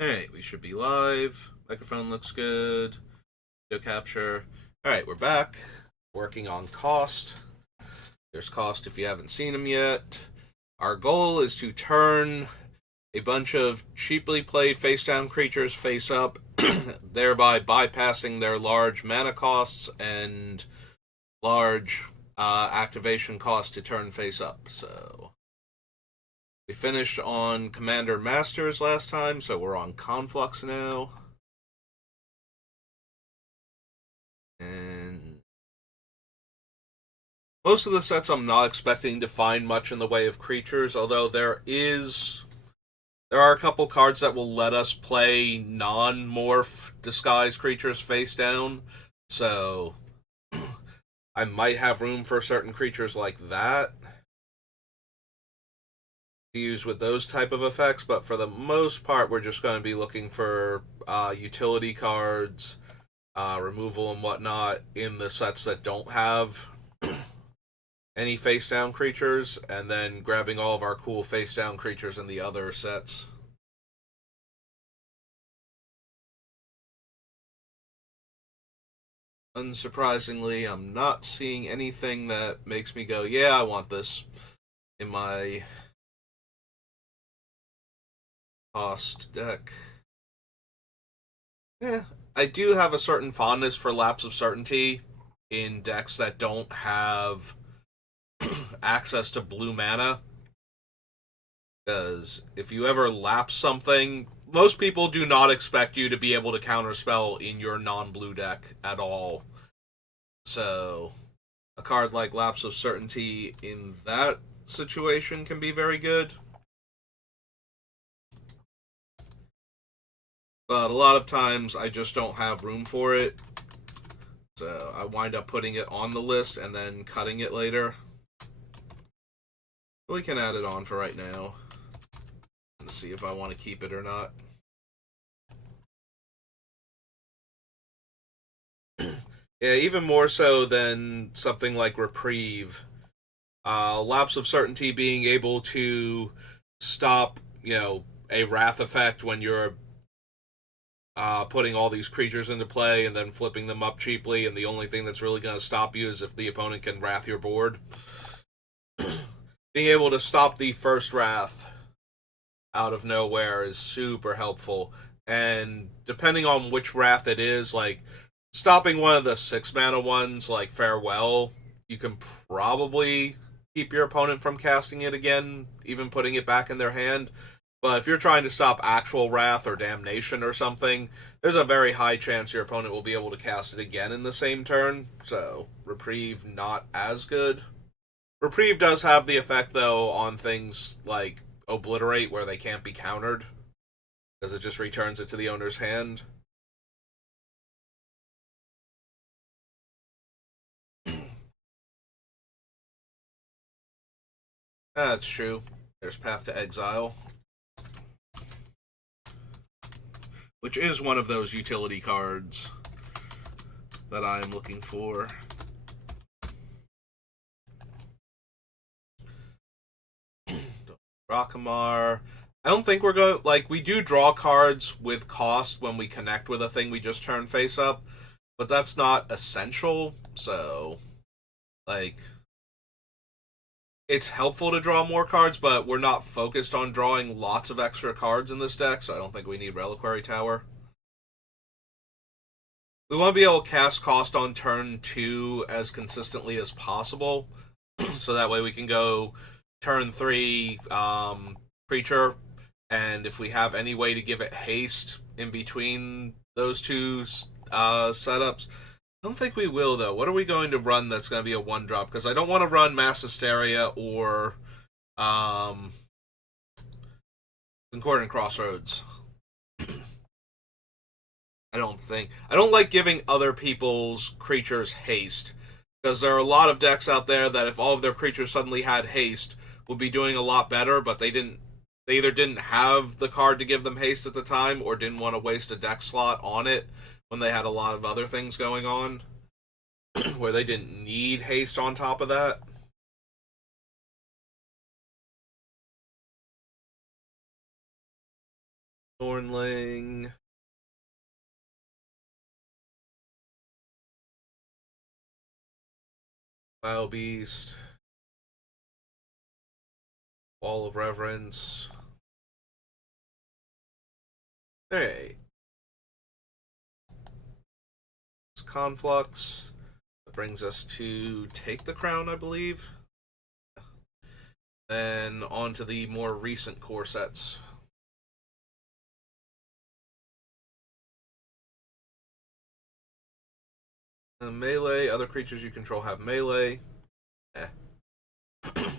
Alright, we should be live. Microphone looks good. Video capture. Alright, we're back. Working on Kaust. There's Kaust if you haven't seen him yet. Our goal is to turn a bunch of cheaply played face-down creatures face-up, thereby bypassing their large mana costs and large activation cost to turn face-up. So we finished on Commander Masters last time, so we're on Conflux now. And most of the sets I'm not expecting to find much in the way of creatures, although there are a couple cards that will let us play non-morph disguise creatures face down. So I might have room for certain creatures like that to use with those type of effects, but for the most part, we're just going to be looking for utility cards, removal and whatnot in the sets that don't have any face down creatures, and then grabbing all of our cool face down creatures in the other sets. Unsurprisingly, I'm not seeing anything that makes me go, yeah, I want this in my Kaust deck. Yeah, I do have a certain fondness for Lapse of Certainty in decks that don't have access to blue mana. Because if you ever lapse something, most people do not expect you to be able to counterspell in your non-blue deck at all. So, a card like Lapse of Certainty in that situation can be very good. But a lot of times I just don't have room for it. So I wind up putting it on the list and then cutting it later. We can add it on for right now and see if I want to keep it or not. Yeah, even more so than something like Reprieve. Lapse of Certainty being able to stop, a Wrath effect when you're putting all these creatures into play and then flipping them up cheaply, and the only thing that's really going to stop you is if the opponent can Wrath your board. Being able to stop the first Wrath out of nowhere is super helpful. And depending on which Wrath it is, like stopping one of the 6-mana ones, like Farewell, you can probably keep your opponent from casting it again, even putting it back in their hand. But if you're trying to stop actual Wrath or Damnation or something, there's a very high chance your opponent will be able to cast it again in the same turn. So, Reprieve not as good. Reprieve does have the effect, though, on things like Obliterate, where they can't be countered, because it just returns it to the owner's hand. That's true. There's Path to Exile, which is one of those utility cards that I am looking for. Rakamar. I don't think we're going... Like, we do draw cards with cost when we connect with a thing we just turn face up, but that's not essential, so... Like... It's helpful to draw more cards, but we're not focused on drawing lots of extra cards in this deck, so I don't think we need Reliquary Tower. We want to be able to cast cost on turn 2 as consistently as possible, so that way we can go turn 3 creature, and if we have any way to give it haste in between those two setups. I don't think we will, though. What are we going to run that's going to be a 1-drop? Because I don't want to run Mass Hysteria or Concordant Crossroads. I don't think. I don't like giving other people's creatures haste, because there are a lot of decks out there that if all of their creatures suddenly had haste, would be doing a lot better, but they didn't. They either didn't have the card to give them haste at the time, or didn't want to waste a deck slot on it when they had a lot of other things going on, where they didn't need haste on top of that. Thornling. Cloud Beast. Wall of Reverence. Hey. It's Conflux. That brings us to Take the Crown, I believe. Then on to the more recent core sets. Melee. Other creatures you control have melee. Eh. It's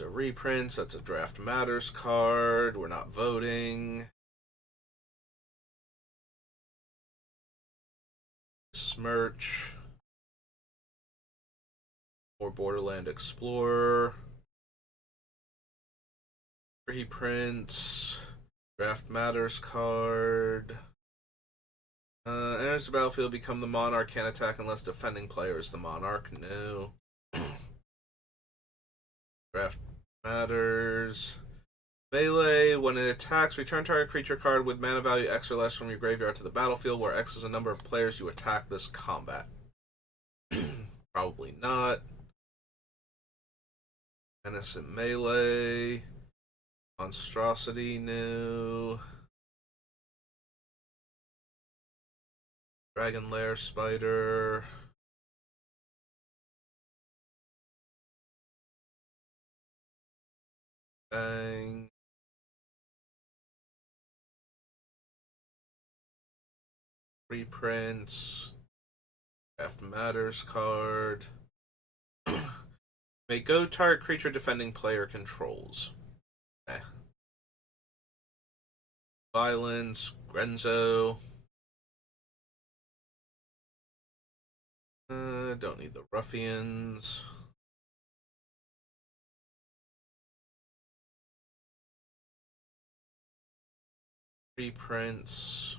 a reprint. That's a Draft Matters card. We're not voting. Smirch. Or Borderland Explorer. Reprints. Draft Matters card. Enters the battlefield, become the Monarch, can't attack unless defending player is the Monarch. No. Draft Matters. Melee, when it attacks, return target creature card with mana value X or less from your graveyard to the battlefield, where X is the number of players you attack this combat. Probably not. Innocent Melee. Monstrosity, no. Dragon Lair Spider. Bang. Reprints. Draft Matters card. May go target creature defending player controls. Eh. Violence. Grenzo. Don't need the Ruffians. Reprints.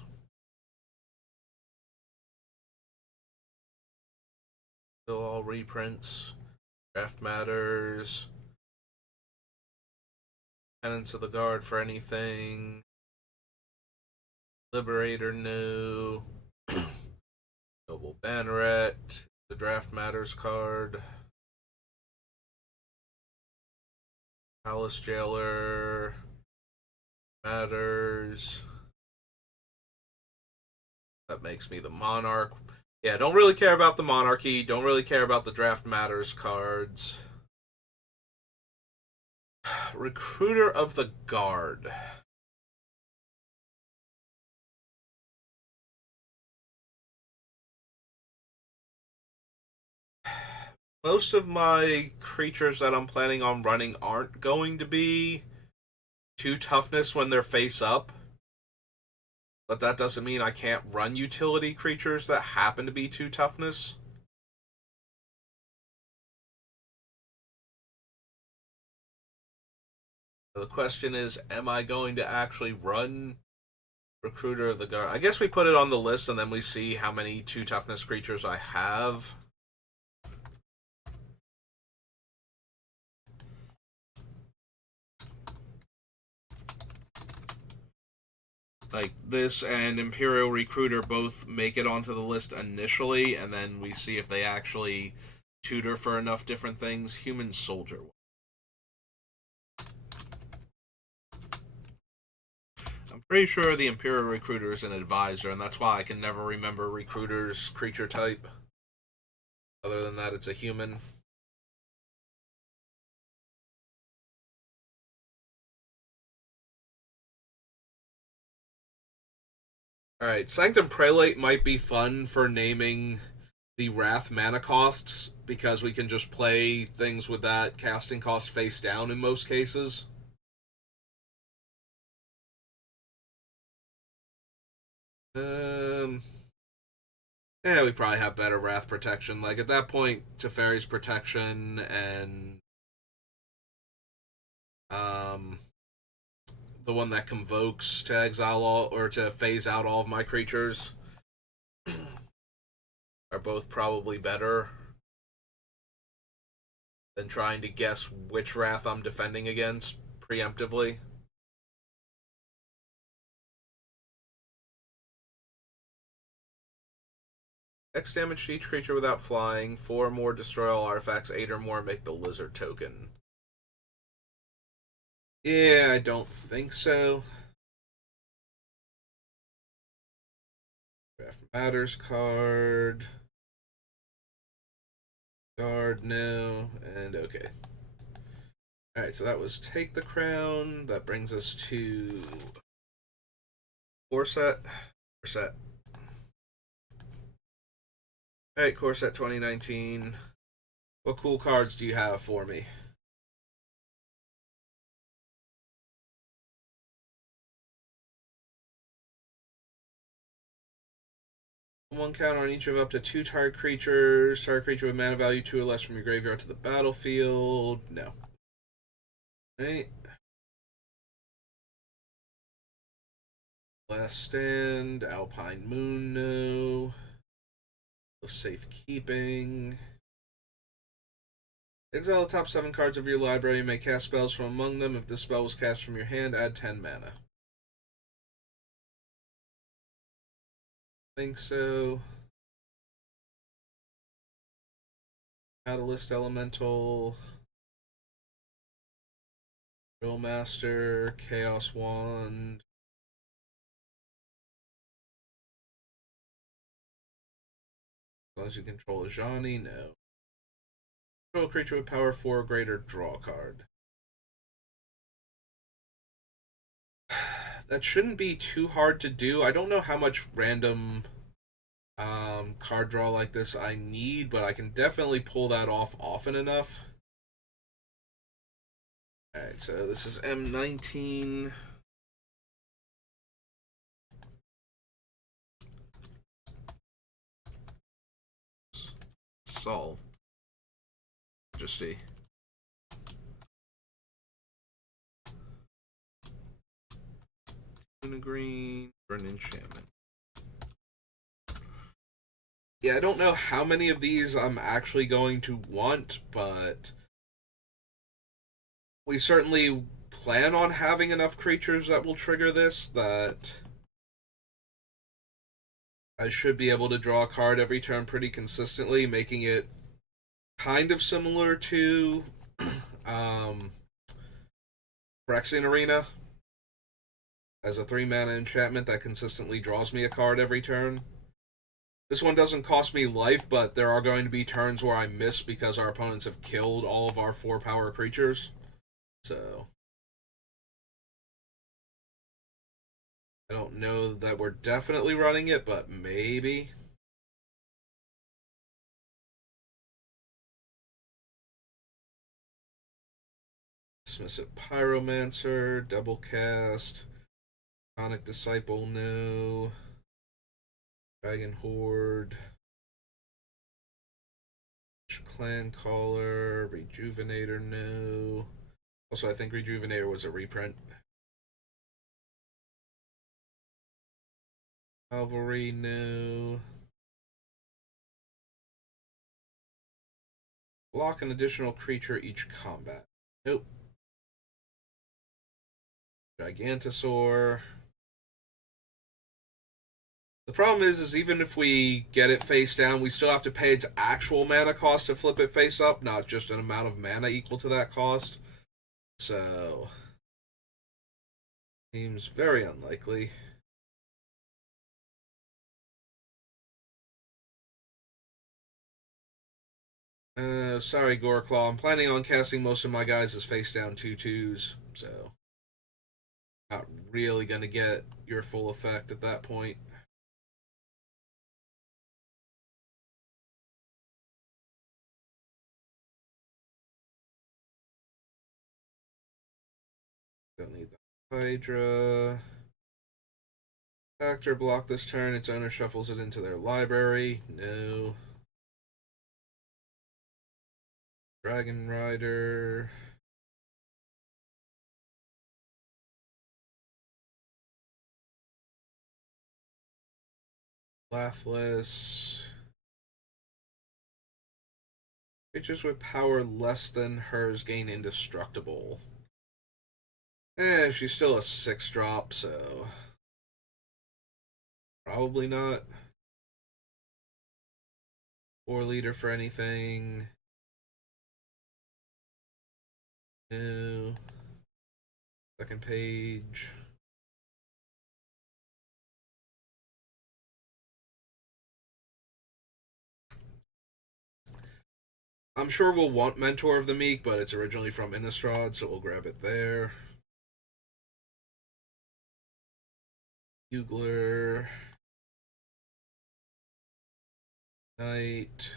Still all reprints. Draft Matters. Penance of the Guard for anything. Liberator, no. Noble Banneret. The Draft Matters card. Palace Jailer. Matters. That makes me the Monarch. Yeah, don't really care about the Monarchy. Don't really care about the Draft Matters cards. Recruiter of the Guard. Most of my creatures that I'm planning on running aren't going to be 2 toughness when they're face up. But that doesn't mean I can't run utility creatures that happen to be 2 toughness. So the question is, am I going to actually run Recruiter of the Guard? I guess we put it on the list and then we see how many 2 toughness creatures I have. Like, this and Imperial Recruiter both make it onto the list initially, and then we see if they actually tutor for enough different things. Human Soldier. I'm pretty sure the Imperial Recruiter is an advisor, and that's why I can never remember Recruiter's creature type. Other than that, it's a human. Alright, Sanctum Prelate might be fun for naming the Wrath mana costs, because we can just play things with that casting cost face down in most cases. Yeah, we probably have better Wrath protection. Like, at that point, Teferi's protection and um, the one that convokes to exile all or to phase out all of my creatures are both probably better than trying to guess which Wrath I'm defending against preemptively. X damage to each creature without flying. 4 or more destroy all artifacts. 8 or more make the lizard token. Yeah, I don't think so. Draft Matters card. Guard, no. And okay. Alright, so that was Take the Crown. That brings us to Corset. Corset. Alright, Corset 2019. What cool cards do you have for me? One counter on each of up to 2 target creatures. Target creature with mana value 2 or less from your graveyard to the battlefield. No. Alright. Last Stand. Alpine Moon, no. Safekeeping. Exile the top 7 cards of your library. You may cast spells from among them. If this spell was cast from your hand, add 10 mana. Think so. Catalyst Elemental. Drill Master. Chaos Wand. As long as you control a Ajani, no. Control a creature with power 4 or greater, draw a card. That shouldn't be too hard to do. I don't know how much random card draw like this I need, but I can definitely pull that off often enough. Alright, so this is M19. Sol. Just see. Green for an enchantment. Yeah, I don't know how many of these I'm actually going to want, but we certainly plan on having enough creatures that will trigger this that I should be able to draw a card every turn pretty consistently, making it kind of similar to Phyrexian Arena as a 3-mana enchantment that consistently draws me a card every turn. This one doesn't cost me life, but there are going to be turns where I miss because our opponents have killed all of our 4-power creatures. So I don't know that we're definitely running it, but maybe. Dismissive Pyromancer, Double Cast, Sonic Disciple, no. Dragon Horde, Clan Caller, Rejuvenator, no. Also, I think Rejuvenator was a reprint. Cavalry, no. Block an additional creature each combat. Nope. Gigantosaur. The problem is even if we get it face down, we still have to pay its actual mana cost to flip it face up, not just an amount of mana equal to that cost. So, seems very unlikely. Sorry, Goreclaw. I'm planning on casting most of my guys as face down 2/2s, so not really going to get your full effect at that point. Don't need the Hydra. Factor block this turn. Its owner shuffles it into their library. No. Dragon Rider. Lathless. Creatures with power less than hers gain indestructible. She's still a 6-drop, so probably not 4 leader for anything. No. Second page. I'm sure we'll want Mentor of the Meek, but it's originally from Innistrad, so we'll grab it there. Bugler. Knight.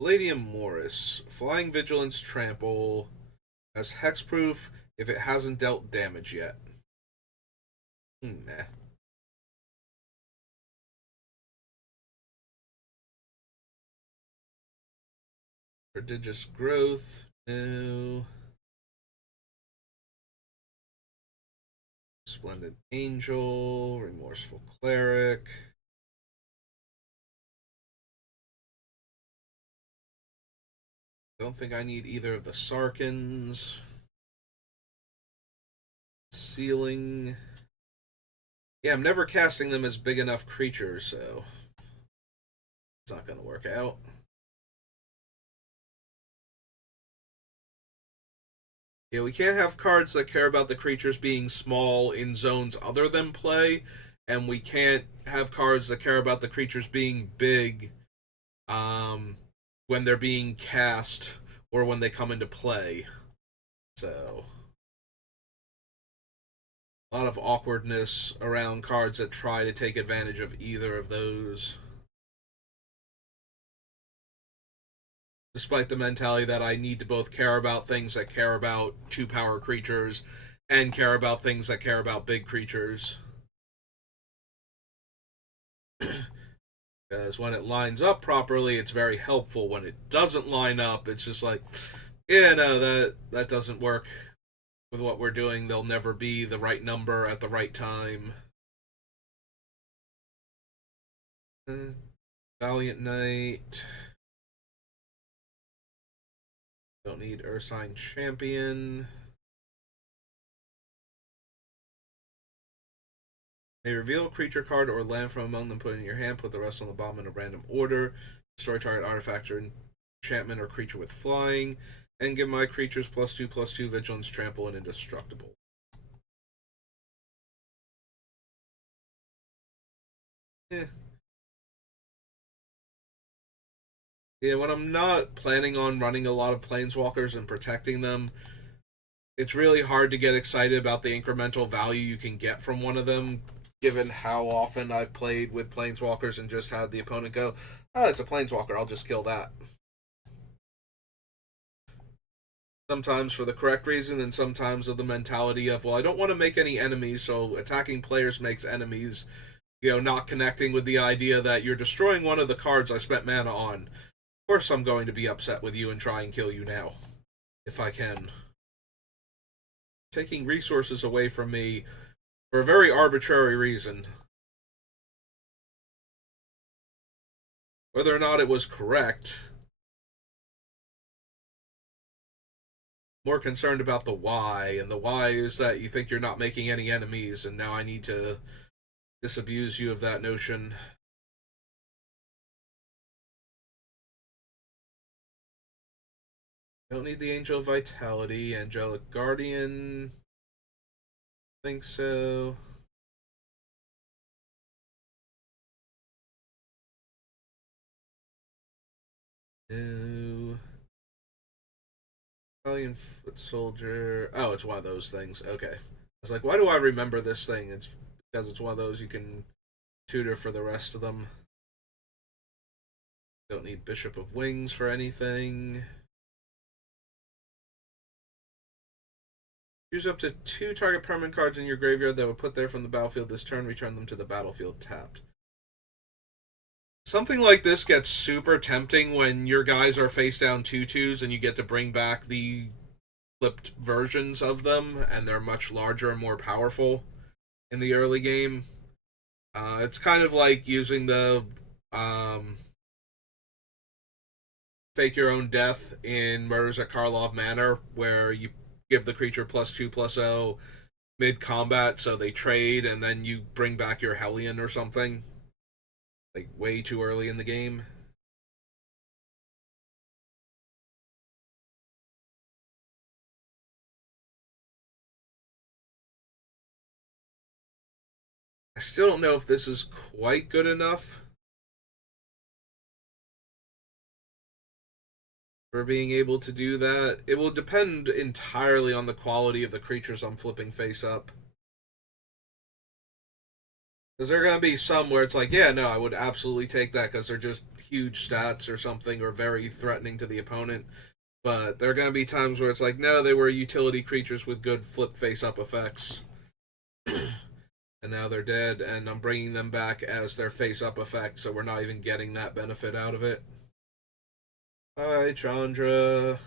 Palladium Morris. Flying Vigilance Trample. Has Hexproof if it hasn't dealt damage yet. Nah. Prodigious Growth. No. Splendid Angel. Remorseful Cleric. Don't think I need either of the Sarkins. Ceiling. Yeah, I'm never casting them as big enough creatures, so it's not going to work out. Yeah, we can't have cards that care about the creatures being small in zones other than play, and we can't have cards that care about the creatures being big when they're being cast or when they come into play. So, a lot of awkwardness around cards that try to take advantage of either of those. Despite the mentality that I need to both care about things that care about 2-power creatures and care about things that care about big creatures. Because when it lines up properly, it's very helpful. When it doesn't line up, it's just like, yeah, no, that doesn't work with what we're doing. They'll never be the right number at the right time. Valiant Knight. Don't need Ursine Champion. May reveal a creature card or land from among them, put it in your hand, put the rest on the bottom in a random order. Destroy target artifact or enchantment or creature with flying. And give my creatures +2/+2 vigilance, trample, and indestructible. Eh. Yeah, when I'm not planning on running a lot of planeswalkers and protecting them, it's really hard to get excited about the incremental value you can get from one of them, given how often I've played with planeswalkers and just had the opponent go, oh, it's a planeswalker, I'll just kill that. Sometimes for the correct reason, and sometimes of the mentality of, well, I don't want to make any enemies, so attacking players makes enemies. Not connecting with the idea that you're destroying one of the cards I spent mana on. Of course I'm going to be upset with you and try and kill you now, if I can. Taking resources away from me for a very arbitrary reason. Whether or not it was correct, more concerned about the why, and the why is that you think you're not making any enemies, and now I need to disabuse you of that notion. Don't need the Angel of Vitality, Angelic Guardian. Think so. No. Italian Foot Soldier. Oh, it's one of those things. Okay. I was like, why do I remember this thing? It's because it's one of those you can tutor for the rest of them. Don't need Bishop of Wings for anything. Use up to 2 target permanent cards in your graveyard that were put there from the battlefield this turn. Return them to the battlefield tapped. Something like this gets super tempting when your guys are face down 2/2s and you get to bring back the flipped versions of them, and they're much larger and more powerful in the early game. It's kind of like using the fake your own death in Murders at Karlov Manor, where you give the creature +2/+0, mid combat, so they trade and then you bring back your Hellion or something, like way too early in the game. I still don't know if this is quite good enough for being able to do that. It will depend entirely on the quality of the creatures I'm flipping face up. Because there are going to be some where it's like, yeah, no, I would absolutely take that because they're just huge stats or something or very threatening to the opponent. But there are going to be times where it's like, no, they were utility creatures with good flip face up effects. And now they're dead, and I'm bringing them back as their face up effect, so we're not even getting that benefit out of it. Hi, Chandra.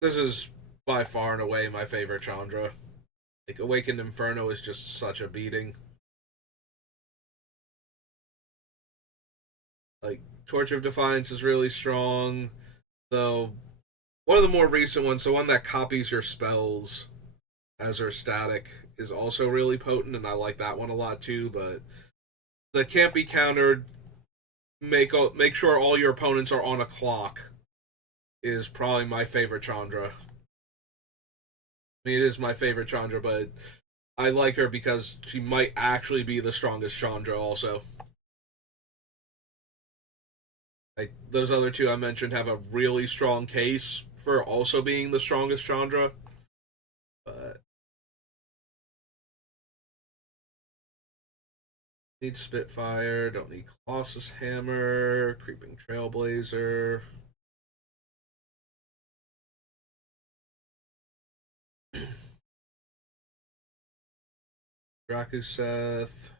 This is by far and away my favorite Chandra. Like, Awakened Inferno is just such a beating. Like, Torch of Defiance is really strong, though one of the more recent ones, the one that copies your spells as their static, is also really potent, and I like that one a lot too, but the can't be countered, make sure all your opponents are on a clock is probably my favorite Chandra. I mean, it is my favorite Chandra, but I like her because she might actually be the strongest Chandra also. Like, those other two I mentioned have a really strong case for also being the strongest Chandra. But need Spitfire, don't need Colossus Hammer, Creeping Trailblazer. Drakuseth.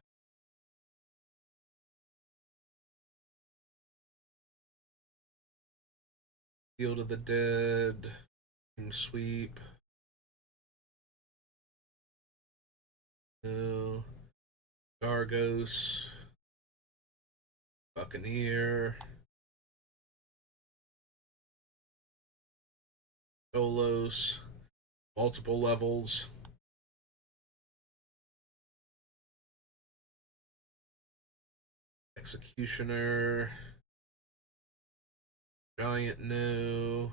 Field of the Dead. Sweep. No. Gargos. Buccaneer. Solos. Multiple levels. Executioner. Giant no.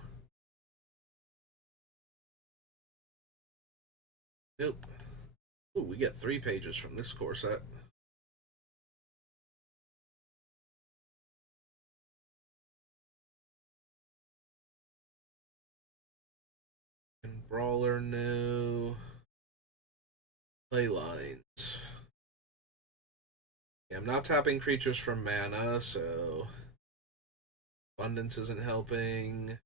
Nope. Ooh, we get 3 pages from this core set. And Brawler no. Play lines. Yeah, I'm not tapping creatures for mana, so Abundance isn't helping.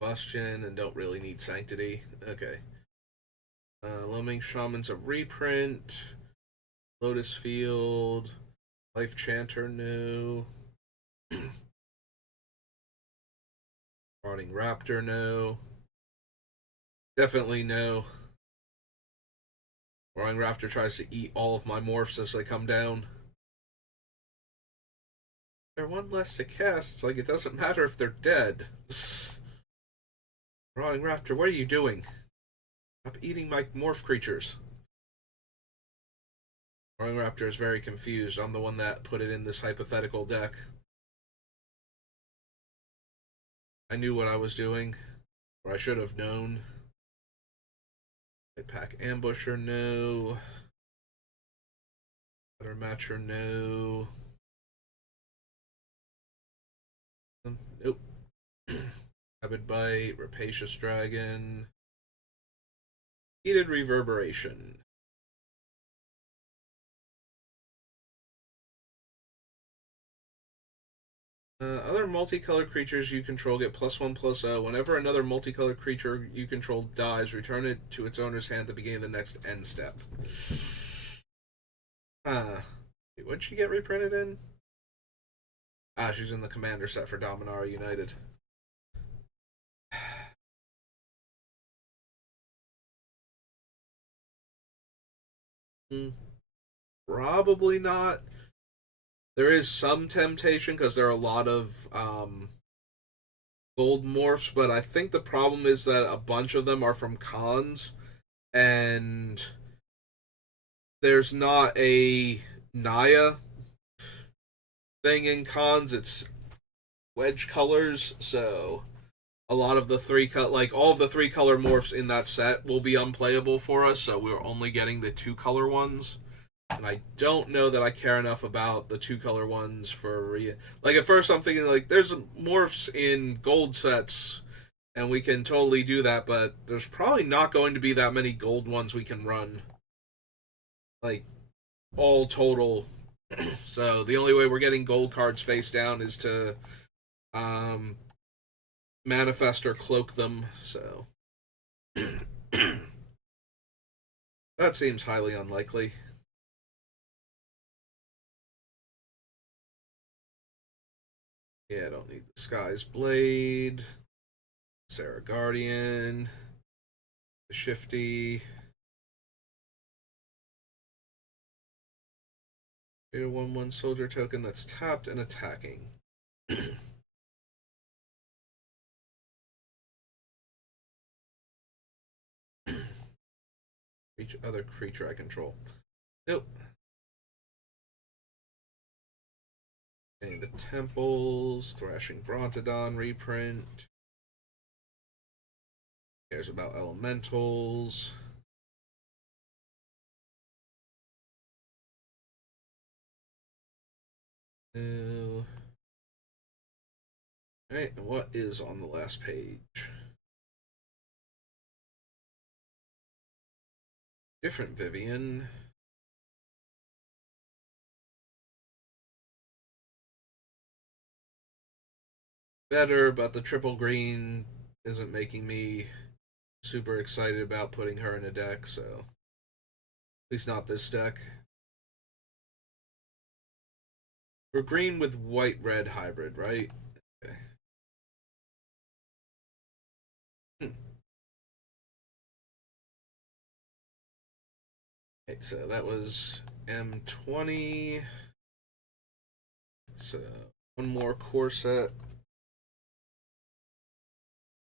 Combustion and don't really need Sanctity. Okay. Loaming Shaman's a reprint. Lotus Field. Life Chanter no. Rotting Raptor no. Definitely no. Roaring Raptor tries to eat all of my morphs as they come down. They're one less to cast. It's like it doesn't matter if they're dead. Rotting Raptor, what are you doing? Stop eating my morph creatures. Roaring Raptor is very confused. I'm the one that put it in this hypothetical deck. I knew what I was doing, or I should have known. I pack Ambusher, no. Better Matcher, no. Nope. Rabid Bite, Rapacious Dragon. Heated Reverberation. Other multicolored creatures you control get +1/+0. Whenever another multicolored creature you control dies, return it to its owner's hand at the beginning of the next end step. What'd she get reprinted in? She's in the commander set for Dominaria United. Probably not. There is some temptation because there are a lot of gold morphs, but I think the problem is that a bunch of them are from cons, and there's not a Naya thing in cons. It's wedge colors, so a lot of the like all of the three color morphs in that set will be unplayable for us. So we're only getting the two color ones, and I don't know that I care enough about the two color ones for like at first I'm thinking like there's morphs in gold sets and we can totally do that, but there's probably not going to be that many gold ones we can run, like all total. So the only way we're getting gold cards face down is to um, manifest or cloak them. So that seems highly unlikely. Yeah, I don't need the Sky's Blade, Sarah Guardian, the Shifty. Create a 1/1 soldier token that's tapped and attacking. Each other creature I control. Nope. And the Temples, Thrashing Brontodon reprint. Cares about elementals. Alright, and what is on the last page? Different Vivian. Better, but the triple green isn't making me super excited about putting her in a deck, so at least not this deck. We're green with white red hybrid, right? Okay. Okay, so that was M20. So one more core set.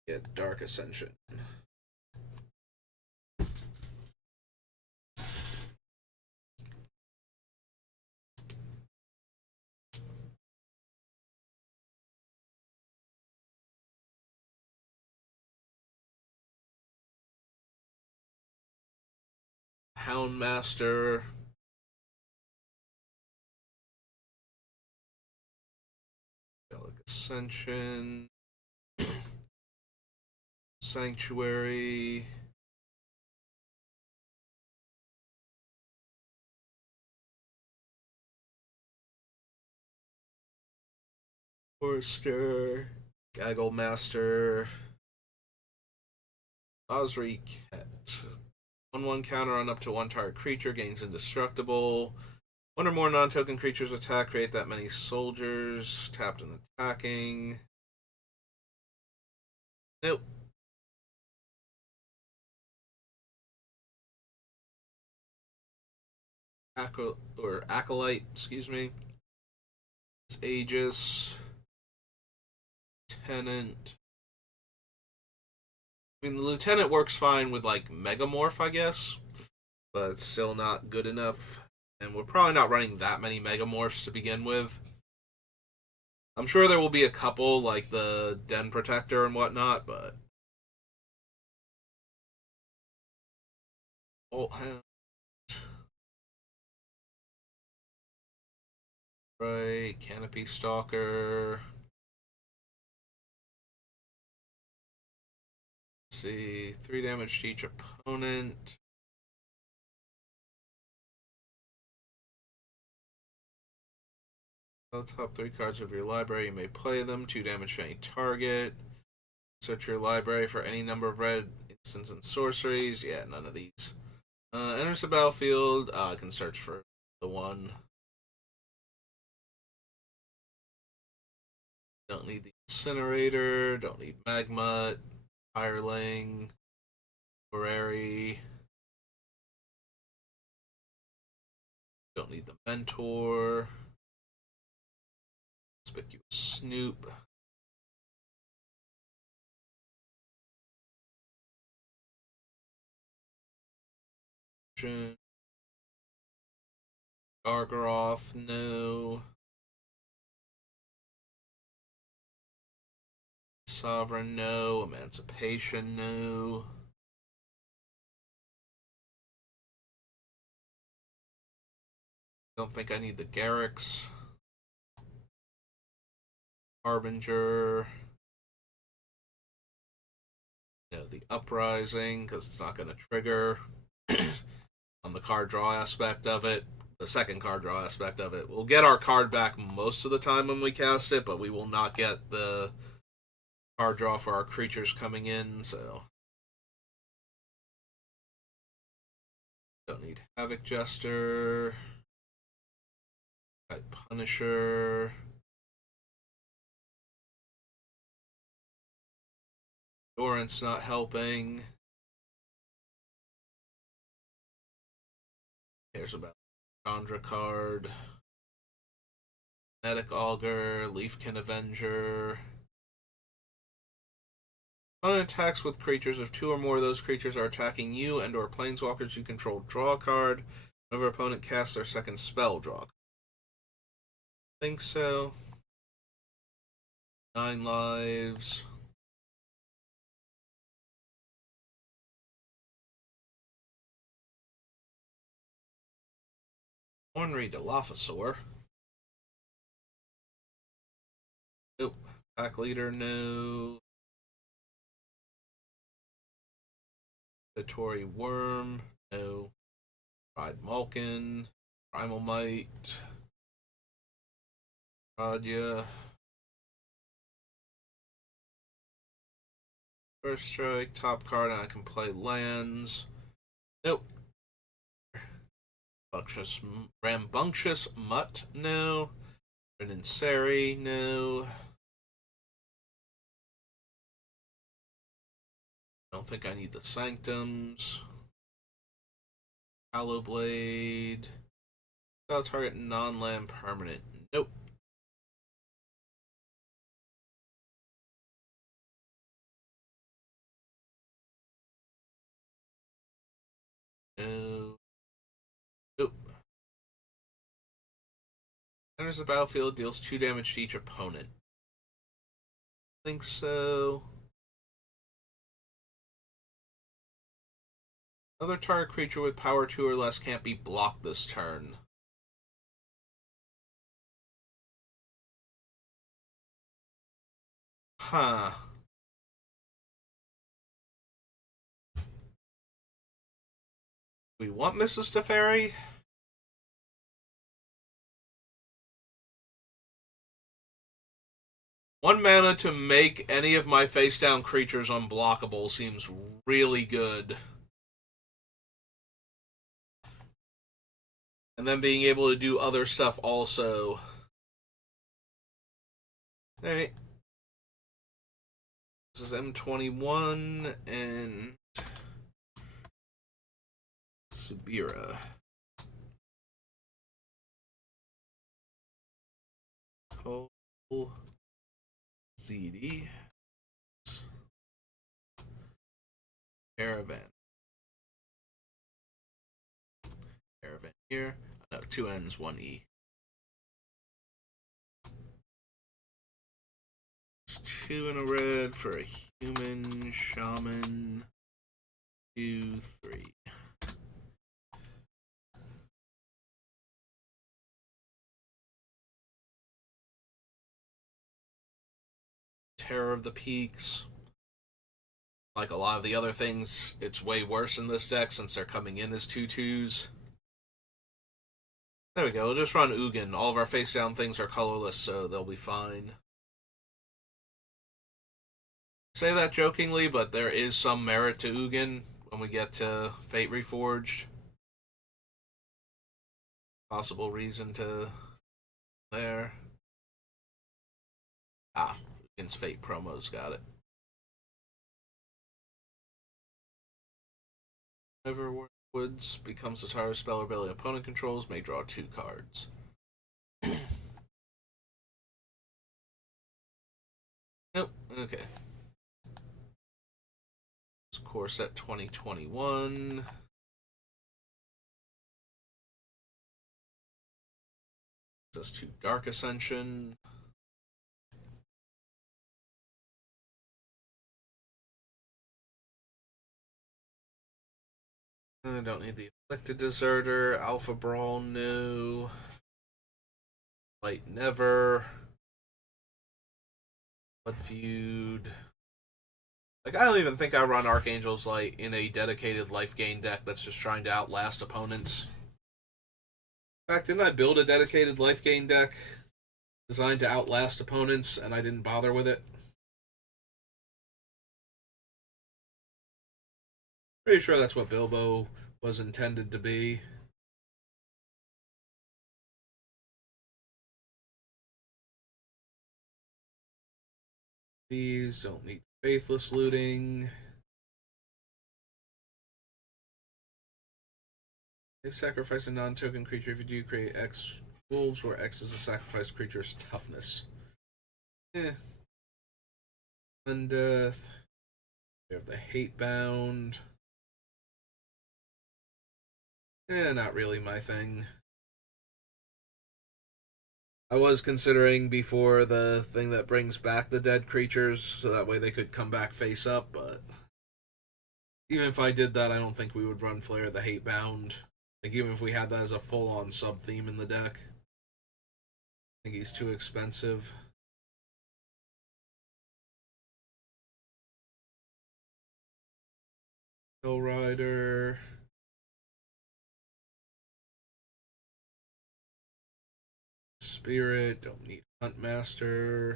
Yeah, Dark Ascension. Houndmaster. Dark Ascension. Sanctuary. Forster. Gaggle Master. Osri Ket. 1/1 counter on up to one target creature, gains indestructible. One or more non token creatures attack, create that many soldiers. Tapped and attacking. Nope. Acolyte, excuse me. It's Aegis. Lieutenant. I mean, the Lieutenant works fine with, like, Megamorph, I guess. But it's still not good enough. And we're probably not running that many Megamorphs to begin with. I'm sure there will be a couple, like the Den Protector and whatnot, but. Oh, right. Canopy Stalker. Let's see. 3 damage to each opponent. The top 3 cards of your library, you may play them. 2 damage to any target. Search your library for any number of red instants and sorceries. Yeah, none of these. Enters the battlefield. I can search for the one. Don't need the Incinerator. Don't need Magma. Hireling. Orrery. Don't need the Mentor. Conspicuous Snoop. Gargaroth, no. Sovereign, no. Emancipation, no. Don't think I need the Garrix. Harbinger. No, the Uprising, because it's not going to trigger on the card draw aspect of it. The second card draw aspect of it. We'll get our card back most of the time when we cast it, but we will not get the card draw for our creatures coming in, so. Don't need Havoc Jester. Type Punisher. Endurance not helping. Cares about Chandra card. Medic Augur, Leafkin Avenger. Opponent attacks with creatures. If two or more of those creatures are attacking you and or planeswalkers you control, draw a card. Whenever opponent casts their second spell, draw. Think so. 9 lives. Ornery Dilophosaur. Nope. Pack Leader, no. Predatory Worm, no. Pride Malkin. Primal Might. Radia. First strike, top card, and I can play lands. Nope. Rambunctious Mutt, no. Reninseri, no. Don't think I need the Sanctums. Hollow Blade. Spell target non-land permanent. Nope. No. Nope. Enters the battlefield, deals 2 damage to each opponent. Think so. Another target creature with power 2 or less can't be blocked this turn. Huh. We want Mrs. Teferi? One mana to make any of my face down creatures unblockable seems really good. And then being able to do other stuff also. Alright. This is M21 and Subira. Cole ZD. Caravan. Caravan here. No, 2 N's, 1 E. It's 2 in a red for a human shaman. 2, 3. Terror of the Peaks. Like a lot of the other things, it's way worse in this deck since they're coming in as 2/2s. There we go, we'll just run Ugin. All of our face down things are colorless, so they'll be fine. Say that jokingly, but there is some merit to Ugin when we get to Fate Reforged. Possible reason to there. Ah, Ugin's Fate promos, got it. Whenever Woods becomes a target spell or ability opponent controls, may draw 2 cards. Nope, okay. Core set 2021. This to Dark Ascension. I don't need the Afflicted Deserter. Alpha Brawl, no. Light Never. Blood Feud. Like, I don't even think I run Archangel's Light in a dedicated life gain deck that's just trying to outlast opponents. In fact, didn't I build a dedicated life gain deck designed to outlast opponents and I didn't bother with it? Pretty sure that's what Bilbo was intended to be. These don't need Faithless Looting. They sacrifice a non-token creature. If you do, create X wolves, where X is a sacrificed creature's toughness. Undeath. We have the Hatebound. Not really my thing. I was considering before the thing that brings back the dead creatures, so that way they could come back face up, but even if I did that, I don't think we would run Flare the Hatebound. Like, even if we had that as a full-on sub-theme in the deck. I think he's too expensive. Hill Rider. Spirit. Don't need Huntmaster.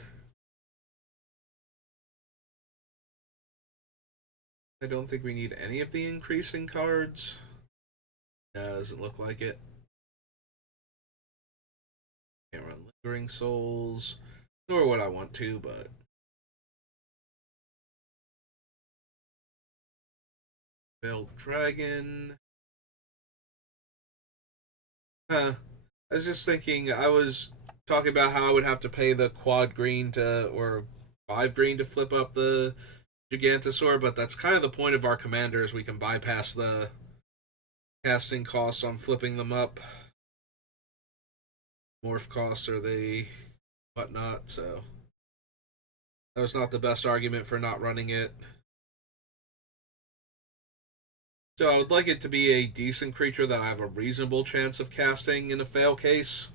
I don't think we need any of the increasing cards. That doesn't look like it. Can't run Lingering Souls. Nor would I want to, but... Veiled Dragon. I was just thinking, I was talking about how I would have to pay the quad green to, or 5 green to flip up the Gigantosaur, but that's kind of the point of our commanders. We can bypass the casting costs on flipping them up. Morph costs or the whatnot, so that was not the best argument for not running it. So I would like it to be a decent creature that I have a reasonable chance of casting in a fail case.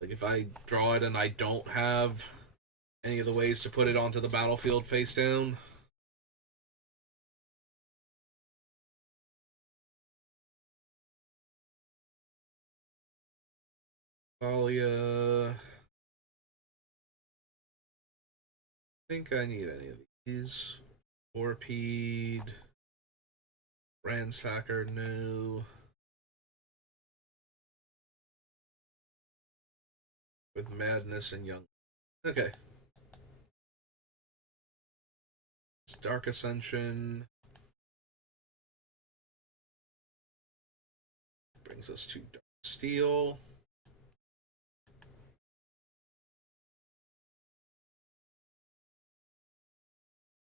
Like, if I draw it and I don't have any of the ways to put it onto the battlefield face down. Thalia. I think I need any of these. Torpede. Ransacker, no. With Madness and Young. Okay. It's Dark Ascension. Brings us to Dark Steel.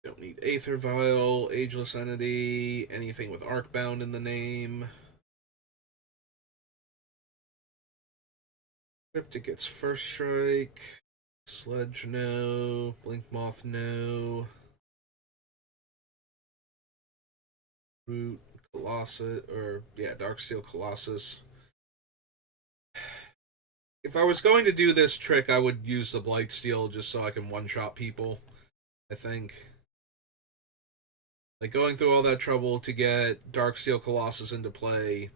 Don't need Aether Vial, Ageless Entity, anything with Arcbound in the name. Cryptic gets First Strike. Sledge, no. Blink Moth, no. Root, Colossus, or yeah, Darksteel Colossus. If I was going to do this trick, I would use the Blightsteel just so I can one-shot people, I think. Like, going through all that trouble to get Darksteel Colossus into play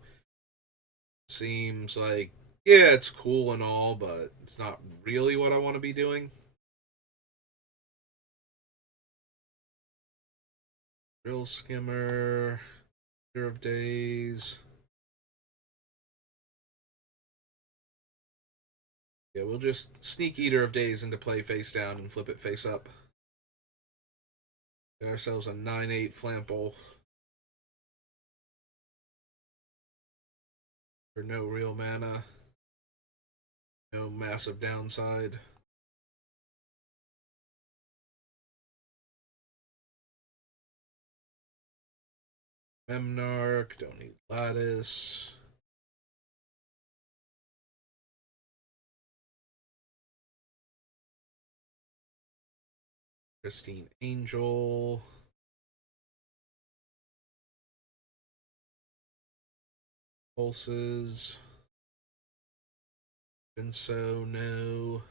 seems like, yeah, it's cool and all, but it's not really what I want to be doing. Drill Skimmer, Year of Days. Yeah, we'll just sneak Eater of Days into play face down and flip it face up. Get ourselves a 9/8 Flample. For no real mana. No massive downside. Memnarch, don't need Lattice. Pristine Angel. Pulses. And so, no.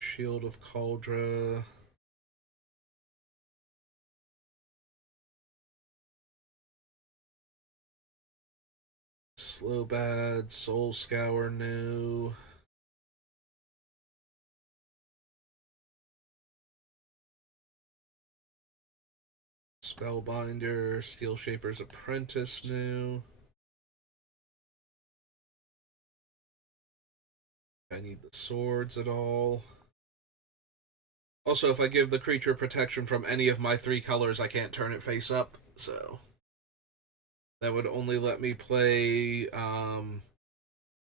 Shield of Cauldra. Slow Bad. Soul Scour, no. Spellbinder. Steel Shaper's Apprentice, no. I need the swords at all. Also, if I give the creature protection from any of my three colors, I can't turn it face up, so that would only let me play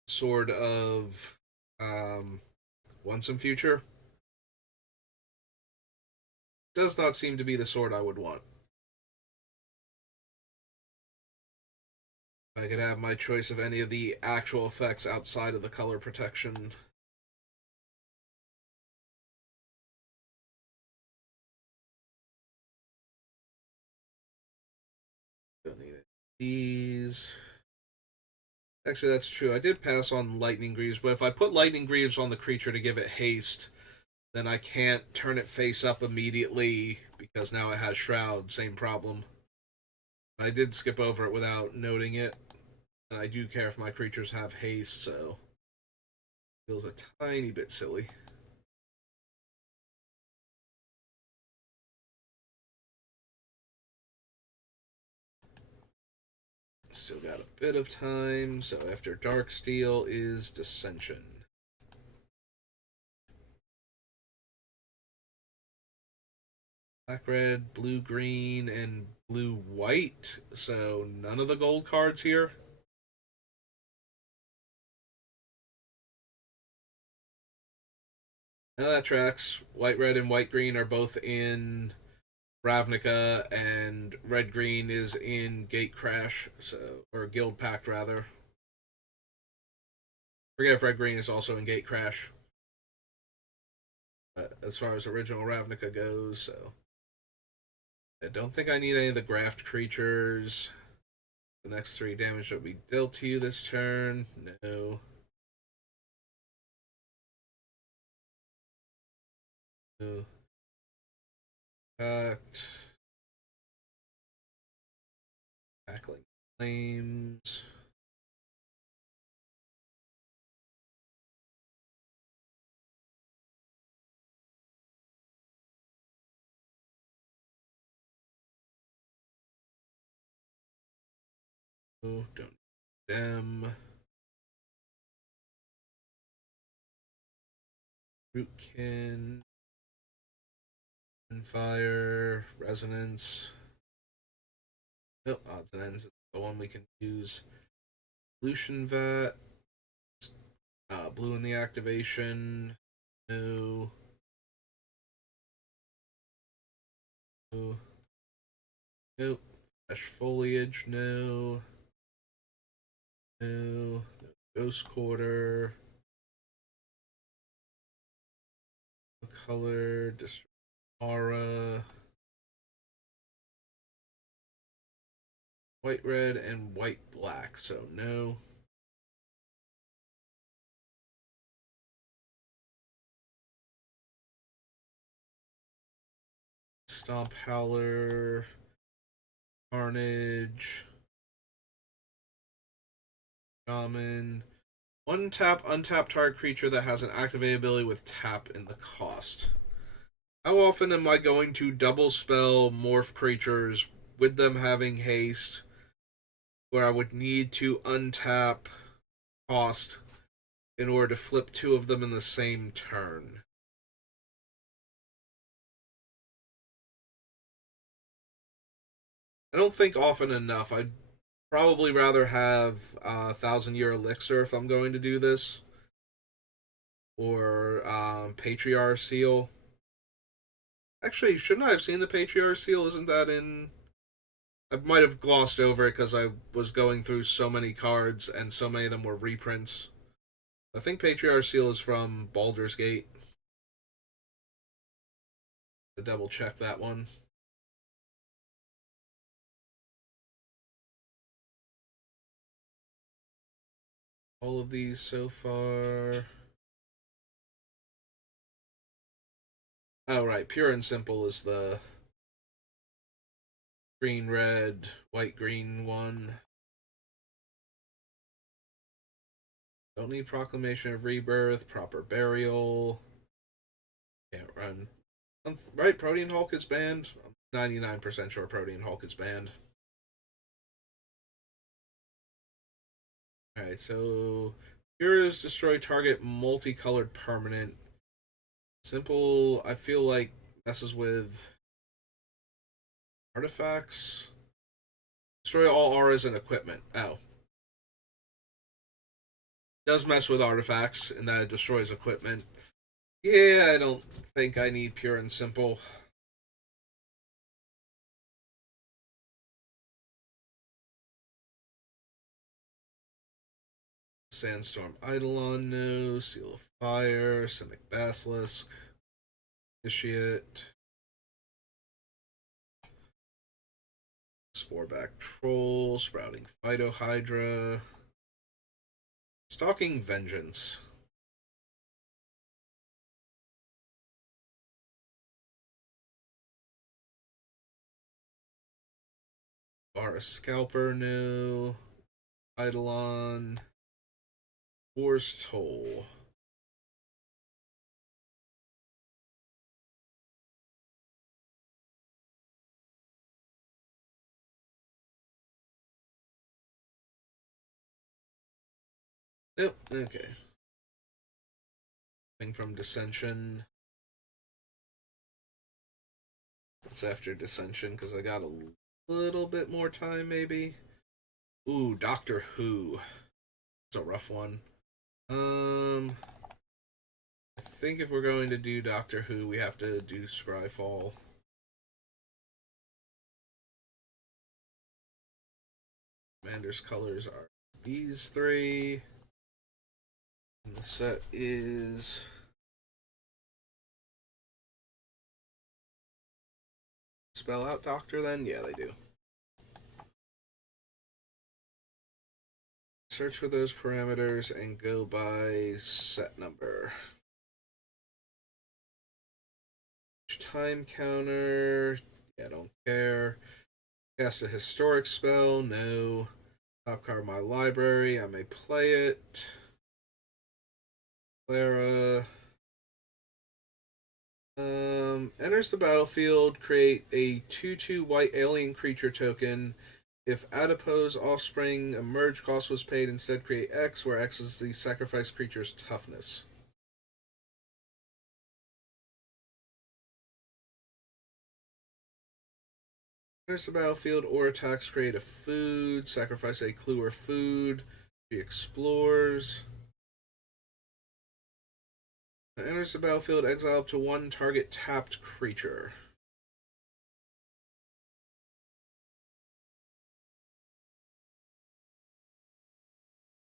Sword of Once and Future. Does not seem to be the sword I would want. I could have my choice of any of the actual effects outside of the color protection. Don't need it. These. Actually, that's true. I did pass on Lightning Greaves, but if I put Lightning Greaves on the creature to give it haste, then I can't turn it face up immediately because now it has Shroud. Same problem. I did skip over it without noting it, and I do care if my creatures have haste, so it feels a tiny bit silly. Still got a bit of time, so after Darksteel is Dissension. Black, red, blue, green, and blue, white. So none of the gold cards here. Now that tracks. White, red, and white, green are both in Ravnica, and red, green is in Gate Crash, so or Guild Pact rather. Forget if red, green is also in Gate Crash. As far as original Ravnica goes, so I don't think I need any of the graft creatures. The next 3 damage that will be dealt to you this turn. No. No. Fact. Tackling Flames. Oh, don't them. Rootkin. Fire. Resonance. Nope, odds and ends is the one we can use. Lucian Vat. Blue in the activation. No. No. Nope. Fresh foliage. No. No. Ghost Quarter. Color. Aura. White, red, and white, black. So no. Stomp Howler. Carnage. Shaman. One tap, untap target creature that has an activated ability with tap in the cost. How often am I going to double spell morph creatures with them having haste, where I would need to untap cost in order to flip 2 of them in the same turn? I don't think often enough. I'd probably rather have a 1,000 Year Elixir if I'm going to do this, or Patriarch Seal. Actually, shouldn't I have seen the Patriarch Seal? Isn't that in I might have glossed over it because I was going through so many cards and so many of them were reprints. I think Patriarch Seal is from Baldur's Gate. To double check that one. All of these so far. Oh, right. Pure and Simple is the green, red, white, green one. Don't need Proclamation of Rebirth, proper burial. Can't run. Right, Protean Hulk is banned. I'm 99% sure Protean Hulk is banned. Alright, so Heroes destroy target multicolored permanent. Simple, I feel like messes with artifacts. Destroy all auras and equipment. Oh. Does mess with artifacts in that it destroys equipment. Yeah, I don't think I need Pure and Simple. Sandstorm Eidolon, no. Seal of Fire, Simic Basilisk, Initiate, Sporeback Troll, Sprouting Phytohydra, Stalking Vengeance, Bara Scalper, no. Eidolon, War's Toll. Nope, okay. Thing from Dissension. It's after Dissension because I got a little bit more time, maybe. Ooh, Doctor Who. It's a rough one. I think if we're going to do Doctor Who, we have to do Scryfall. Commander's colors are these three. And the set is spell out Doctor then? Yeah, they do. Search for those parameters and go by set number. Time counter. Yeah, I don't care. Cast a historic spell. No. Top card of my library. I may play it. Clara. Enters the battlefield. Create a 2/2 white alien creature token. If adipose offspring a merge cost was paid, instead create X, where X is the sacrificed creature's toughness. Enters the battlefield or attacks, create a food, sacrifice a clue or food. She explores. Enters the battlefield, exile up to one target tapped creature.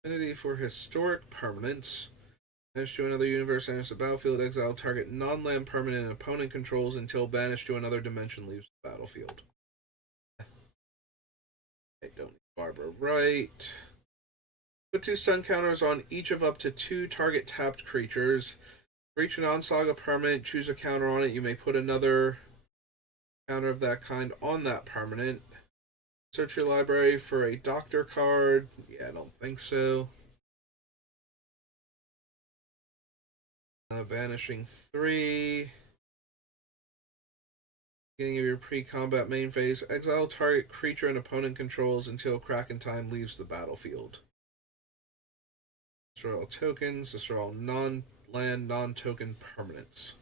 Affinity for historic permanents. Banished to another universe, enters the battlefield, exile target non-land permanent and opponent controls until banished to another dimension leaves the battlefield. I don't need Barbara Wright. Put 2 stun counters on each of up to 2 target tapped creatures. For each non-saga permanent, choose a counter on it. You may put another counter of that kind on that permanent. Search your library for a doctor card. Yeah, I don't think so. Vanishing 3. Beginning of your pre-combat main phase, exile target creature and opponent controls until Kraken Time leaves the battlefield. Destroy all tokens. Destroy all non-land, non-token permanents.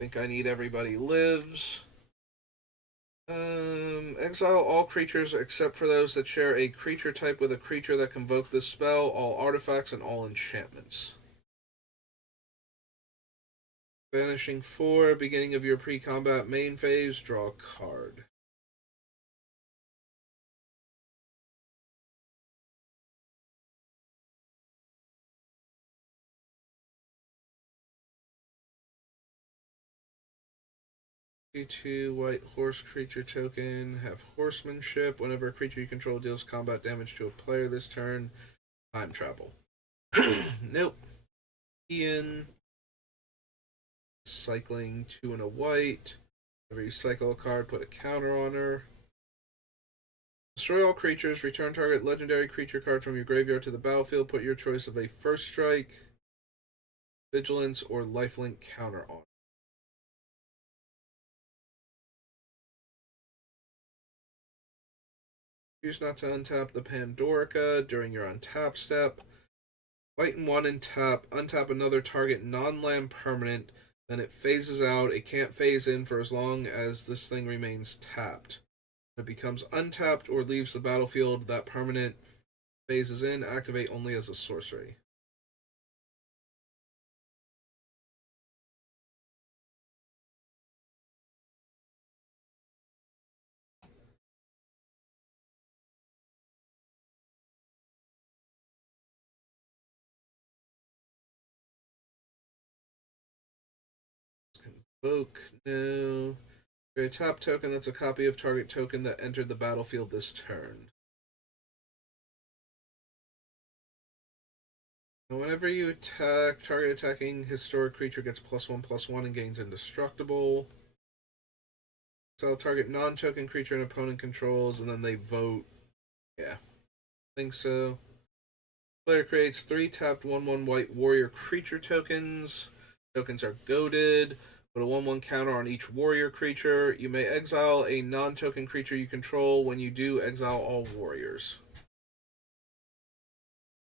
I think I need everybody lives. Exile all creatures except for those that share a creature type with a creature that convoke this spell, all artifacts, and all enchantments. Banishing 4, beginning of your pre-combat main phase, draw a card. Two white horse creature token, have horsemanship. Whenever a creature you control deals combat damage to a player this turn, time travel. Nope. Ian. Cycling 2 and a white. Whenever you cycle a card, put a counter on her. Destroy all creatures. Return target legendary creature card from your graveyard to the battlefield. Put your choice of a first strike, vigilance, or lifelink counter on. Choose not to untap the Pandorica during your untap step. White and 1 and tap. Untap another target non-land permanent. Then it phases out. It can't phase in for as long as this thing remains tapped. When it becomes untapped or leaves the battlefield, that permanent phases in. Activate only as a sorcery. Convoke, no. Your top token, that's a copy of target token that entered the battlefield this turn. Now, whenever you attack, target attacking historic creature gets +1/+1 and gains indestructible. So target non-token creature an opponent controls, and then they vote. Yeah, I think so. Player creates 3 tapped 1/1 white warrior creature tokens. Tokens are goaded. Put a 1/1 counter on each warrior creature. You may exile a non-token creature you control. When you do, exile all warriors.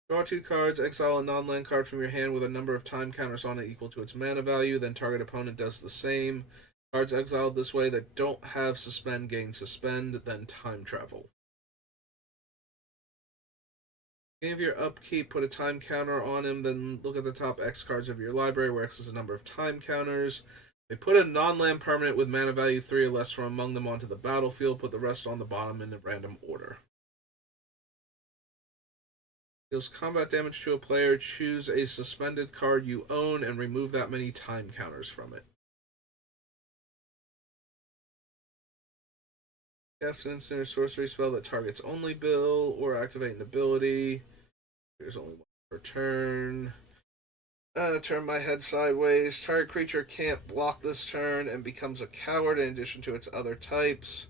Draw 2 cards, exile a non-land card from your hand with a number of time counters on it equal to its mana value, then target opponent does the same. Cards exiled this way that don't have suspend gain suspend, then time travel. Beginning of your upkeep, put a time counter on him, then look at the top X cards of your library, where X is the number of time counters. They put a non-land permanent with mana value 3 or less from among them onto the battlefield, put the rest on the bottom in a random order. Deals combat damage to a player, choose a suspended card you own and remove that many time counters from it. Cast an instant or sorcery spell that targets only Bill, or activate an ability. There's only one per turn. Turn my head sideways. Target creature can't block this turn and becomes a coward in addition to its other types.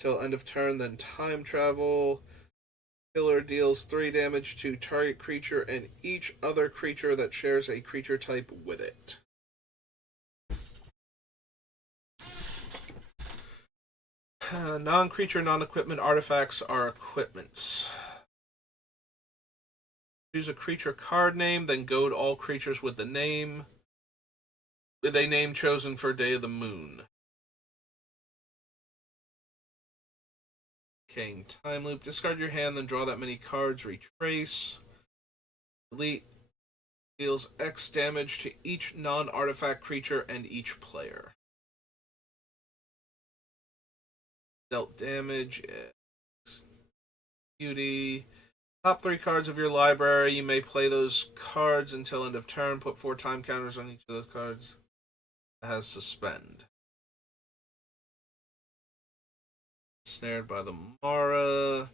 Till end of turn, then time travel. Killer deals 3 damage to target creature and each other creature that shares a creature type with it. Non-creature, non-equipment artifacts are equipments. Choose a creature card name, then goad all creatures with a name chosen for Day of the Moon. Decaying Time Loop. Discard your hand, then draw that many cards. Retrace. Delete. Deals X damage to each non-artifact creature and each player. Dealt damage. Beauty. Top 3 cards of your library. You may play those cards until end of turn. Put 4 time counters on each of those cards. It has suspend. Snared by the Mara.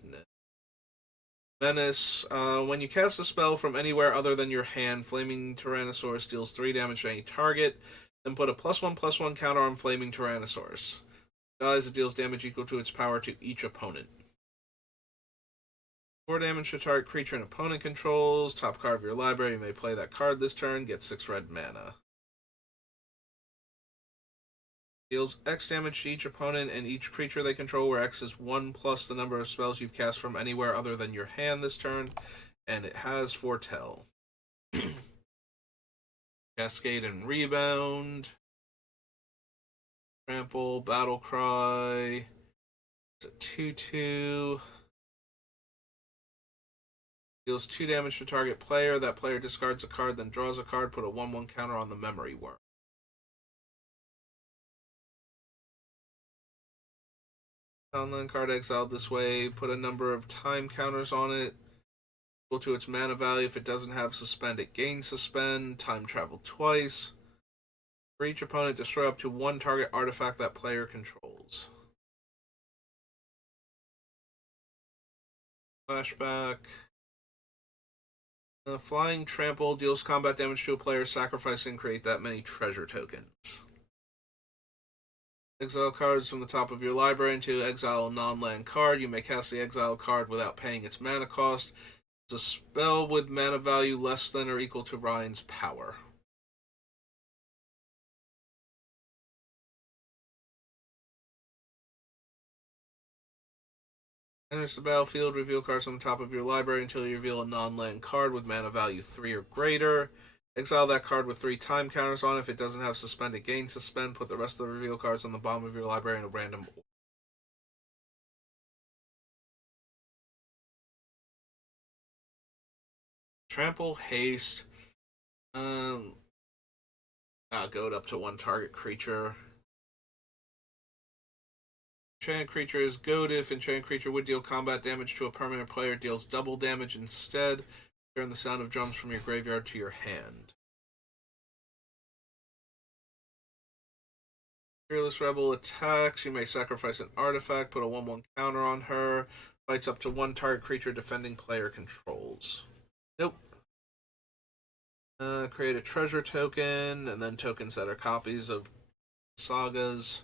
Menace. When you cast a spell from anywhere other than your hand, Flaming Tyrannosaurus deals 3 damage to any target. Then put a +1/+1 counter on Flaming Tyrannosaurus. Dies, it deals damage equal to its power to each opponent. 4 damage to target creature and opponent controls. Top card of your library. You may play that card this turn. Get 6 red mana. Deals X damage to each opponent and each creature they control, where X is 1 plus the number of spells you've cast from anywhere other than your hand this turn. And it has Foretell. Cascade and Rebound. Trample, Battle Cry. It's a 2/2. Deals 2 damage to target player. That player discards a card, then draws a card. Put a 1/1 counter on the Memory Worm. Online card exiled this way. Put a number of time counters on it. Equal to its mana value. If it doesn't have suspend, it gains suspend. Time travel twice. For each opponent, destroy up to one target artifact that player controls. Flashback. Flying Trample deals combat damage to a player, sacrifice and create that many treasure tokens. Exile cards from the top of your library into exile a non-land card. You may cast the exile card without paying its mana cost. It's a spell with mana value less than or equal to Ryan's power. Enters the battlefield, reveal cards on the top of your library until you reveal a non-land card with mana value 3 or greater. Exile that card with 3 time counters on it. If it doesn't have suspend, it gains suspend. Put the rest of the reveal cards on the bottom of your library in a random order. Trample, haste. Go up to one target creature. Enchanted creature is goaded. If enchanted creature would deal combat damage to a permanent player, deals double damage instead. Turn the sound of drums from your graveyard to your hand. Fearless Rebel attacks. You may sacrifice an artifact, put a 1/1 counter on her. Fights up to one target creature defending player controls. Nope. Create a treasure token, and then tokens that are copies of sagas.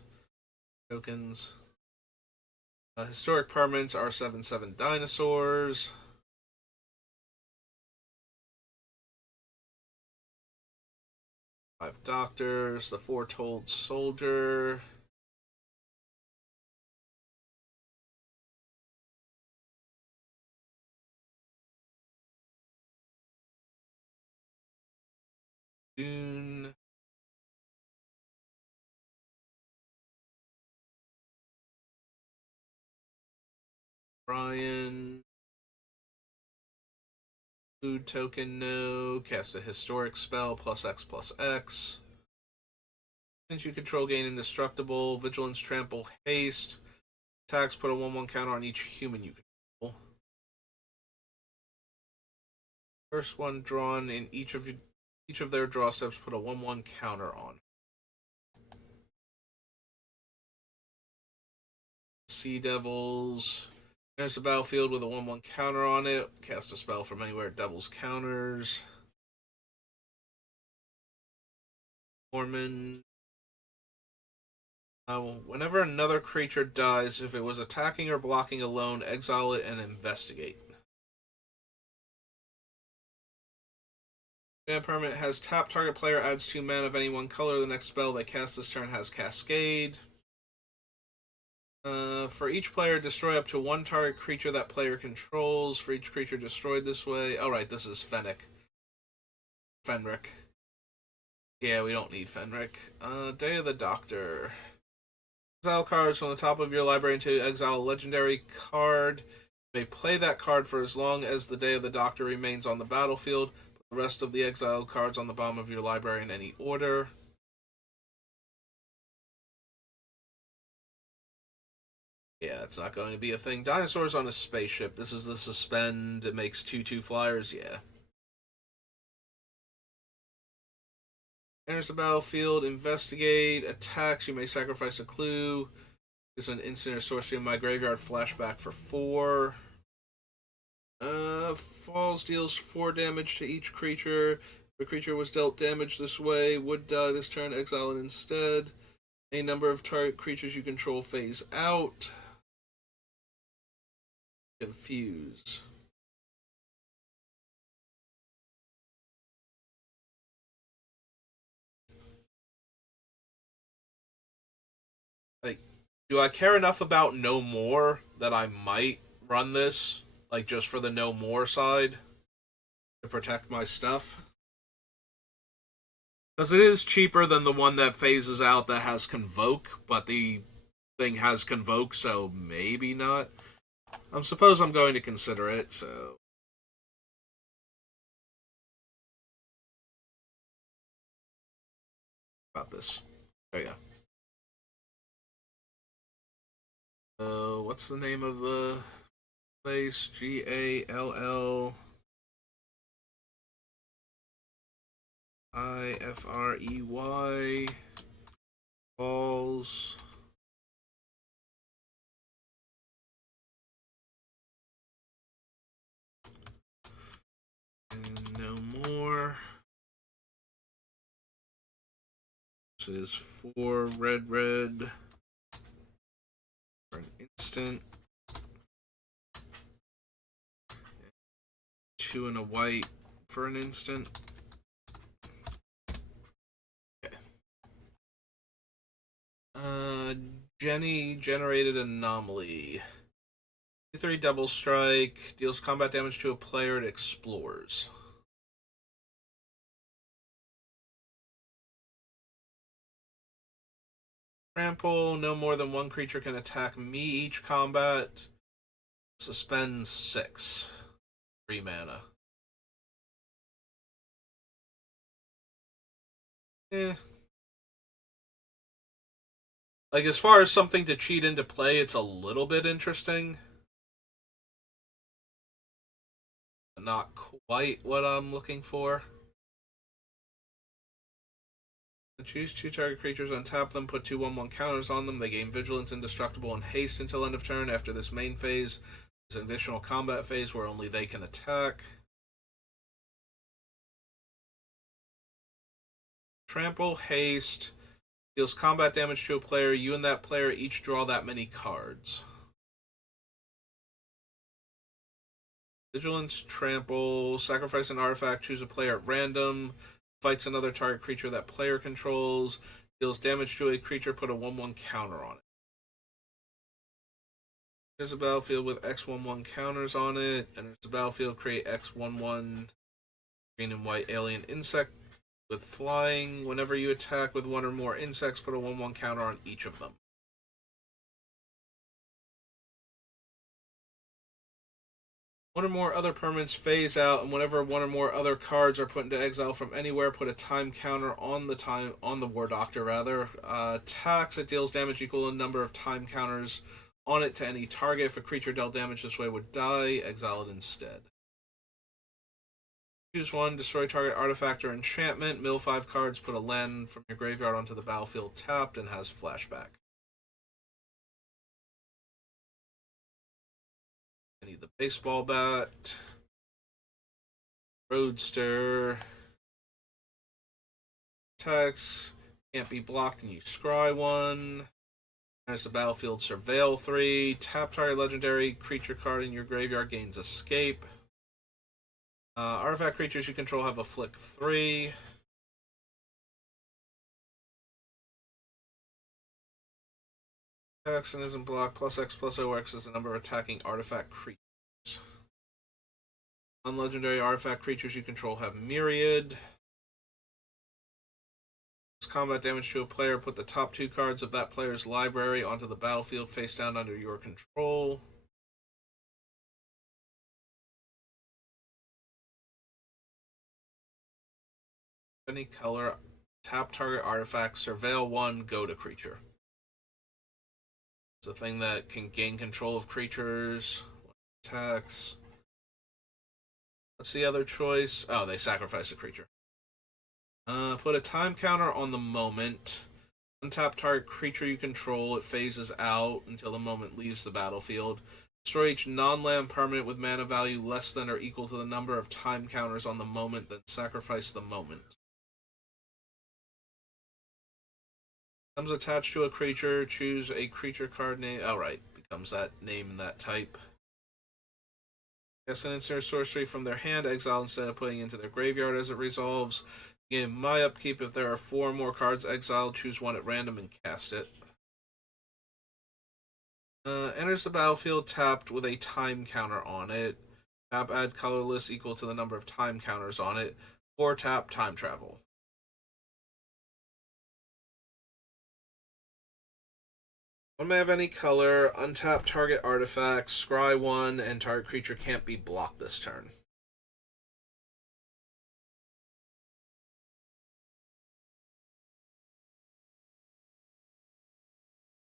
Tokens. Historic permanents are 7/7 dinosaurs. Five doctors. The foretold soldier. Dune. Brian. Food token, no. Cast a historic spell, +X/+X. Since you control, gain indestructible. Vigilance, trample, haste. Attacks, put a 1/1 counter on each human you control. First one drawn in each of their draw steps, put a 1/1 counter on. Sea Devils. There's the battlefield with a 1/1 counter on it. Cast a spell from anywhere it doubles counters. Mormon. Whenever another creature dies, if it was attacking or blocking alone, exile it and investigate. Mana permanent has tap target player adds 2 mana of any one color. The next spell they cast this turn has Cascade. For each player, destroy up to one target creature that player controls. For each creature destroyed this way. Alright, this is Fenric. Yeah, we don't need Fenric. Day of the Doctor. Exile cards from the top of your library into exile a legendary card. You may play that card for as long as the Day of the Doctor remains on the battlefield. Put the rest of the exiled cards on the bottom of your library in any order. Yeah, it's not going to be a thing. Dinosaurs on a spaceship. This is the suspend. It makes 2/2 flyers. Yeah. Enters the battlefield. Investigate. Attacks. You may sacrifice a clue. This is an instant or sorcery in my graveyard. Flashback for 4. Falls deals 4 damage to each creature. If a creature was dealt damage this way, would die this turn. Exile it instead. A number of target creatures you control phase out. Confuse. Like, do I care enough about No More that I might run this, like, just for the No More side to protect my stuff? Because it is cheaper than the one that phases out that has Convoke, but the thing has Convoke, so maybe not. I suppose I'm going to consider it, so. About this. There you go. What's the name of the place? Gallifrey. Falls. And no more. This is 4 red for an instant. 2 and a white for an instant. Okay. Jenny generated an anomaly. 3 double strike. Deals combat damage to a player. It explores. Trample. No more than 1 creature can attack me each combat. Suspend 6. 3 mana. Eh. Like, as far as something to cheat into play, it's a little bit interesting. Not quite what I'm looking for. Choose 2 target creatures, untap them, put 2/1/1 counters on them. They gain Vigilance, Indestructible, and Haste until end of turn. After this main phase, there's an additional combat phase where only they can attack. Trample, Haste, deals combat damage to a player. You and that player each draw that many cards. Vigilance, Trample, sacrifice an artifact, choose a player at random, fights another target creature that player controls, deals damage to a creature, put a 1/1 counter on it. There's a battlefield with X11 counters on it, and there's a battlefield create X11 green and white alien insect with flying. Whenever you attack with 1 or more insects, put a 1/1 counter on each of them. One or more other permanents phase out, and whenever 1 or more other cards are put into exile from anywhere, put a time counter on the War Doctor. Attacks, it deals damage equal to the number of time counters on it to any target. If a creature dealt damage this way would die, exile it instead. Choose 1, destroy target artifact or enchantment. Mill 5 cards, put a land from your graveyard onto the battlefield tapped, and has flashback. I need the baseball bat. Roadster. Attacks. Can't be blocked and you scry 1. As the battlefield Surveil 3. Tap target legendary creature card in your graveyard gains escape. Artifact creatures you control have afflict 3. X and isn't blocked. Plus X plus OX is the number of attacking artifact creatures. Non-legendary artifact creatures you control have myriad. Combat damage to a player, put the top 2 cards of that player's library onto the battlefield face down under your control. Any color, tap target artifact, surveil 1, go to creature. It's a thing that can gain control of creatures. Attacks. What's the other choice? Oh, they sacrifice a creature. Put a time counter on the moment. Untap target creature you control. It phases out until the moment leaves the battlefield. Destroy each non-land permanent with mana value less than or equal to the number of time counters on the moment, then sacrifice the moment. Becomes attached to a creature. Choose a creature card name. Oh, right. Becomes that name and that type. Cast an instant or sorcery from their hand, exile instead of putting into their graveyard as it resolves. In my upkeep, if there are 4 more cards exiled, choose 1 at random and cast it. Enters the battlefield tapped with a time counter on it. Tap add colorless equal to the number of time counters on it. Or tap time travel. One may have any color, untap target artifacts, scry 1, and target creature can't be blocked this turn.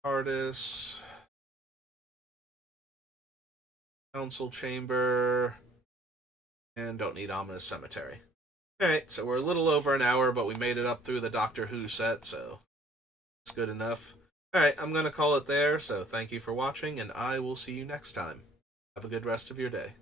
Artists. Council Chamber, and don't need Ominous Cemetery. Alright, so we're a little over an hour, but we made it up through the Doctor Who set, so it's good enough. Alright, I'm going to call it there, so thank you for watching, and I will see you next time. Have a good rest of your day.